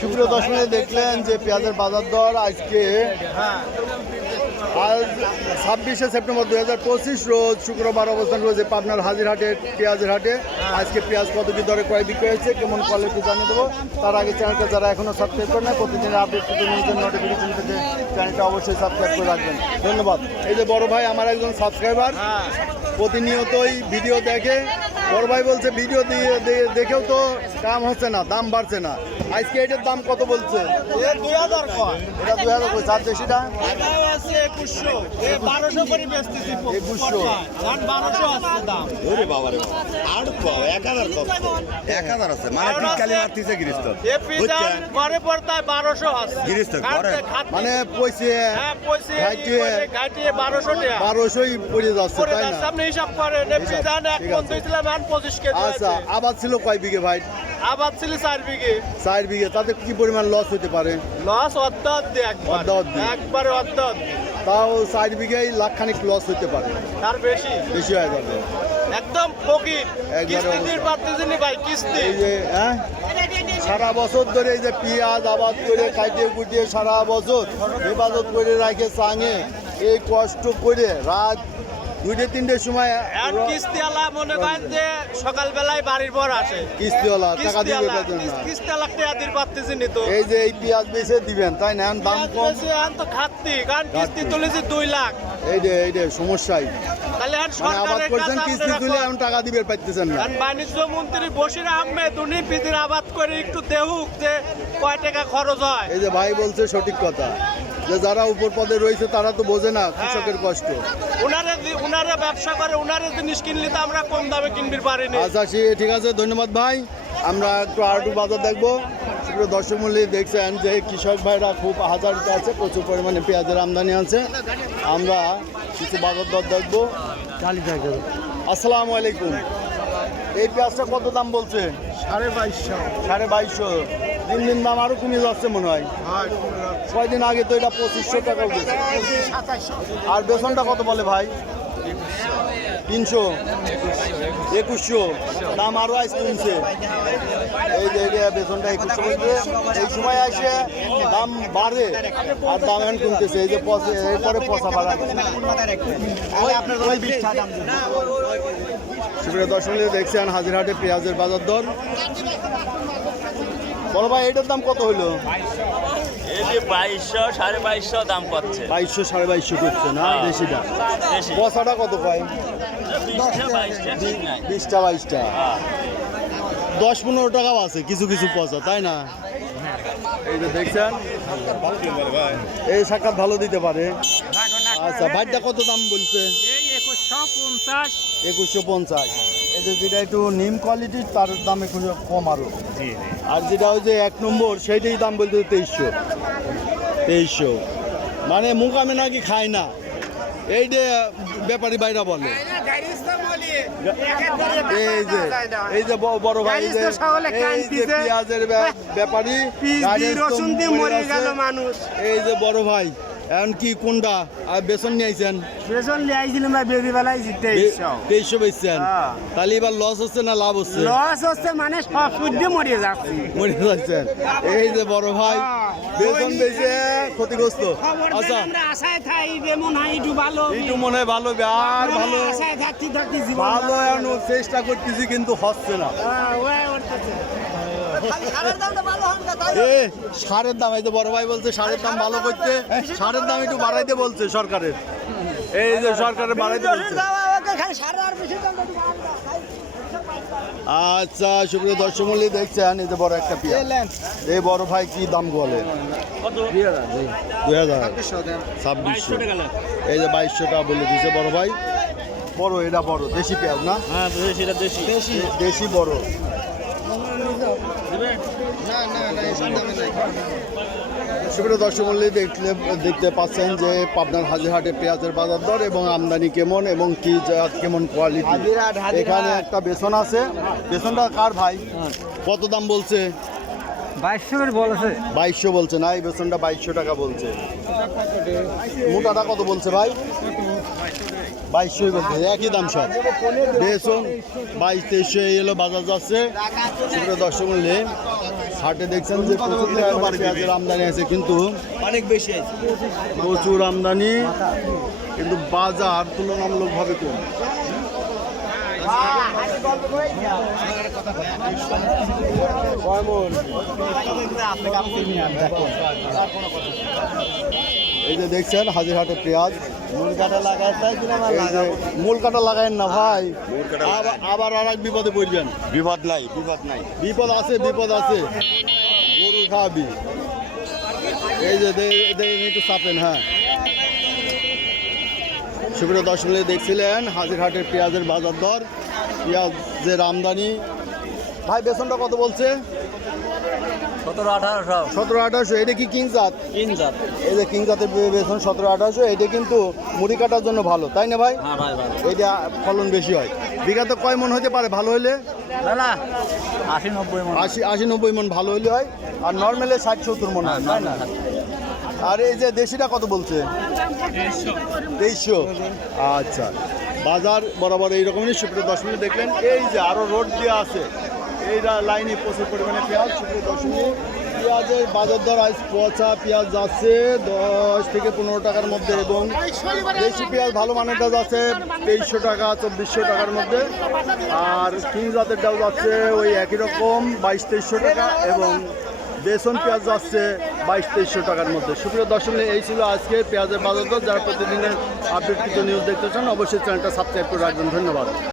সুপ্রিয় দর্শক দেখলেন যে পেঁয়াজের বাজার দর আজকে আজ 26শে সেপ্টেম্বর 2025 রোজ শুক্রবার অবস্থান রয়েছে পাবনার হাজিরহাটের পেঁয়াজের হাটে। আজকে পেঁয়াজ কত কি দরে ক্রয় বিক্রয় হয়েছে, কেমন কোয়ালিটি জানিয়ে দেবো। তার আগে চ্যানেলটা যারা এখনও সাবস্ক্রাইব করে না, প্রতিদিনের আপডেট প্রতিদিনের নোটিফিকেশন পেতে চ্যানেলটা অবশ্যই সাবস্ক্রাইব করে রাখবেন। ধন্যবাদ। এই যে বড় ভাই আমার একজন সাবস্ক্রাইবার, প্রতিনিয়তই ভিডিও দেখে। বড় ভাই বলছে ভিডিও দেখেও তো কাম হচ্ছে না, দাম বাড়ছে না। আজকে এটার দাম কত বলছে? এটা 2000 কয়। এটা 2000 কয়। চার দেশিটা 2100 1200 করে বেচতেছি 2100 1200 আছে দাম। ওরে বাবা রে বাবা, আর কয় 1000 কয় 1000 আছে মানে টিকালি মারতিছে গৃহস্থ এ পিজান ঘরে পড়তায় 1200 আছে গৃহস্থ ঘরে মানে পয়সা হ্যাঁ পয়সা ঘাটিয়ে 1200 টাকা 1200ই পড়ে যাচ্ছে, তাই না? সামনে হিসাব করেন এ পিজান এক মন দিছিলাম 25 কেজি। আচ্ছা, আবাদ ছিল কয় বিঘে ভাই? আবাদ ছিল 4 বিঘে। 4 বিঘে, তাতে কি পরিমাণ লস হতে পারে? লস অর্ধেক একবারে অর্ধেক। তাও 4 বিঘাই লাখখানিক লস হতে পারে, তার বেশি বেশি হয়ে যাবে একদম ফকির। একবারে কিস্তি দিয়ে পারতেছি না ভাই, কিস্তি। এই যে সারা বছর ধরে এই যে পেঁয়াজ আবাদ করে কাটিয়ে কুটিয়ে সারা বছর হেফাজত করে রাখে চাঙে, এই কষ্ট করে রাত 2-3টের সময় আর কিস্তিওয়ালা মনে করেন যে সকালবেলায় বাড়ির পর আসে কিস্তিওয়ালা টাকা দিবে বেতন না। কিস্তিওয়ালা টাকা দিয়ে পারতেছি না তো। এই যে এই পেঁয়াজ বেচে দিবেন, তাই না? এখন দাম কম, এখন তো খাচ্ছি, কারণ কিস্তি তুলেছি 2 লাখ। এই যে সমস্যাই। তাহলে আর মানে আবাদ সরকারের করছেন কাছে কিস্তি তুলে এখন টাকা দিবে পাইতেছেন না। কারণ বাণিজ্য মন্ত্রী বশির আহমেদ উনি পিদির আবাদ করে একটু দেহুক যে কয় টাকা খরচ হয়। এই যে ভাই বলছে সঠিক কথা, যে যারা উপর পদে রয়েছে তারা তো বোঝে না কৃষকের কষ্ট। উনারা ব্যবসা করে, উনারা জিনিস কিনলে তো আমরা কম দামে কিনতে পারিনি। আচ্ছা ঠিক আছে, ধন্যবাদ ভাই। আমরা একটু আরটু বাজার দেখবো। সেগুলো দর্শক মূল্যে দেখছেন যে কৃষক ভাইরা খুব হাজারিতে আছে, প্রচুর পরিমাণে পেঁয়াজের আমদানি আছে। আমরা কিছু বাজার দর দেখবো। আসসালামু আলাইকুম। এই পেঁয়াজটা কত দাম বলছে? 2250। 2250। দিন দিন দাম আরো কমে যাচ্ছে মনে হয়। কয়দিন আগে তো এটা 2500 টাকা উঠেছে। আর বেসনটা কত বলে ভাই? 300, 2100। দাম আরো আজ কমছে। এই যে বেসনটা 2100 বলছে। এই সময় আসে দাম বাড়ে আর দাম এখন কমতেছে। এই যে এরপরে পচা বাড়া। সুপ্রিয় দর্শক দেখছেন হাজিরহাটে পেঁয়াজের বাজার দর। বলো ভাই, এটার দাম কত হলো? 2200 2250 দাম করছে। 2200 2250 করছে না দেশিটা? পচাটা কত পাই? 20টা 22টা 10-15 টাকাও আছে কিছু কিছু পচা, তাই না? এই যে দেখছেন এই সাক্ষাৎ ভালো দিতে পারে। আচ্ছা, ভাইটা কত দাম বলছে? 2150। এই যে যেটা একটু নিম কোয়ালিটির তার দাম একটু কম আরো। আর যেটা ওই যে 1 নম্বর সেইটাই দাম বলতে 2300। মানে মুকামে নাকি খায় না, এই যে ব্যাপারী বাইরা বলে। এই যে বড় ভাই, এই যে পেঁয়াজের ব্যাপারী, এই যে বড় ভাই এখন কি কোনটা আর বেসন নিয়ে আইছেন? বেসন নিয়ে আইছিলাম ভাই, বেবি বেলায় 2300 বেচছেন। তাহলে এবার লস হচ্ছে না লাভ হচ্ছে? লস হচ্ছে, মানে সব সূর্য মরে যাচ্ছে। মরে যাচ্ছেন। এই যে বড় ভাই বেসন বেচে ক্ষতিগ্রস্ত। আচ্ছা, আমরা আশায় থাকি যেমন হয় একটু ভালো, একটু মনে হয় ভালো আর ভালো আশায় থাকতে ভালো এখন চেষ্টা করতেছি কিন্তু হচ্ছে না। সারের দাম, এই যে বড় ভাই বলছে সারের দাম ভালো করতে, সারের দাম একটু বাড়াইতে বলছে সরকারের। এই যে সরকারের বাড়াইতে বলছে। আচ্ছা, সুপ্রিয় দর্শক মূল্য দেখছেন এই যে বড় একটা পেঁয়াজ। এই বড় ভাই কি দাম বলে? 2600। এই যে 2200 টাকা বলে দিচ্ছে বড় ভাই। বড়, এটা বড় দেশি পেঁয়াজ না? হ্যাঁ, দেশি বড়। সুপ্রিয় দর্শক মূল্য দেখতে পাচ্ছেন যে পাবনার হাজিরহাটে পেঁয়াজের বাজার দর এবং আমদানি কেমন এবং কি জাত কেমন কোয়ালিটি। এখানে একটা বেসন আছে। বেসনটা কার ভাই? কত দাম বলছে? 2200 বলছে না? এই বেসনটা 2200 টাকা বলছে। মোটাটা কত বলছে ভাই? 2200 বলতে একই দাম সব বেসন 2200-2300 এই হলো বাজার যাচ্ছে সুপ্রিয় দর্শক মূল্যে হাটে দেখছেন যে প্রচুর পরিমাণে পেঁয়াজের আমদানি আছে কিন্তু অনেক বেশি আছে প্রচুর আমদানি কিন্তু বাজার তুলনামূলকভাবে কম। এই যে দেখছেন হাজিরহাটের পেঁয়াজ মূল কাটা লাগায় না ভাই আবার আর এক বিপদে পড়বেন। বিপদ নাই বিপদ আছে গরু খাওয়াবি এই যে একটু চাপেন। হ্যাঁ সুপ্রিয় দর্শক দেখছিলেন হাজিরহাটের পেঁয়াজের বাজার দর পেঁয়াজের আমদানি। ভাই বেসনটা কত বলছে? 1700-1800। এটা কি কিং জাত? এই যে কিং জাতের বেসন 1700-1800 এটা কিন্তু মুড়ি কাটার জন্য ভালো তাই না ভাই? এটা ফলন বেশি হয়। বিঘাতে কয় মন হতে পারে ভালো হইলে? 80-90 মন ভালো হইলে হয় আর নর্মালে 60-70 মন হয় তাই না? আর এই যে দেশিটা কত বলছে? 2300। আচ্ছা বাজার বরাবর এইরকমই সুপ্রিয় দর্শক দেখলেন এই যে আরো রোড দেওয়া আছে এই লাইনে প্রচুর পরিমাণে পেঁয়াজ। সুপ্রিয় দর্শক পেঁয়াজের বাজার দর আজ পচা পেঁয়াজ যাচ্ছে 10 থেকে 15 টাকার মধ্যে এবং দেশি পেঁয়াজ ভালো মানেরটা যাচ্ছে 2300 টাকা 2400 টাকার মধ্যে আর কিং জাতেরটাও যাচ্ছে ওই একই রকম 2200-2300 টাকা এবং বেসন পেঁয়াজ যাচ্ছে 2200-2300 টাকার মধ্যে। সুপ্রিয় দর্শক এই ছিল আজকে পেঁয়াজের বাজার দর। যারা প্রতিদিনের আপডেট কিছু নিউজ দেখতে চান অবশ্যই চ্যানেলটা সাবস্ক্রাইব করে রাখবেন। ধন্যবাদ।